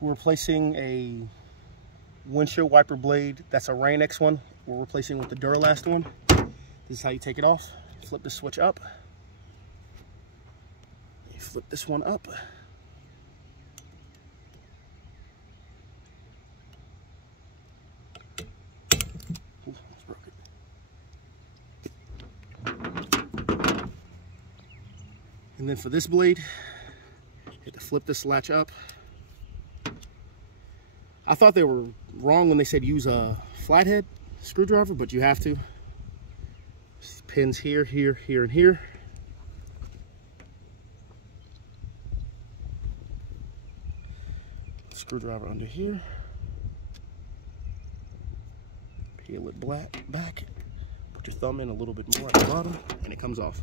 We're replacing a windshield wiper blade. That's a Rain X one. We're replacing with the Duralast one. This is how you take it off. Flip the switch up. You flip this one up. Ooh, almost broke it. And then for this blade, you have to flip this latch up. I thought they were wrong when they said use a flathead screwdriver, but you have to. Pins here, here, here, and here. Screwdriver under here. Peel it back. Put your thumb in a little bit more at the bottom, and it comes off.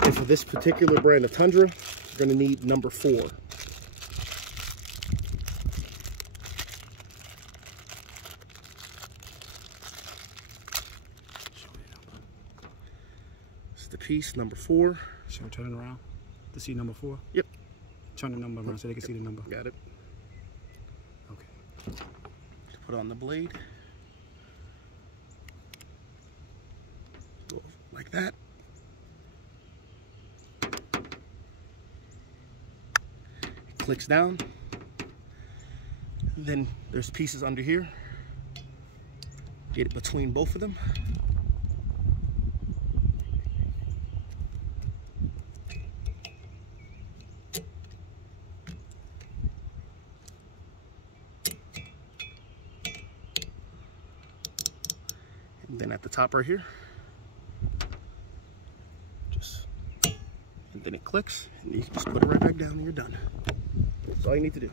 And for this particular brand of Tundra, you're going to need number 4. The piece number 4. So turn it around to see number 4? Yep. Turn the number around so they can see the number. Got it. Okay. Put on the blade. Go like that. It clicks down. Then there's pieces under here. Get it between both of them. And then at the top right here, and then it clicks, and you can just put it right back down and you're done. That's all you need to do.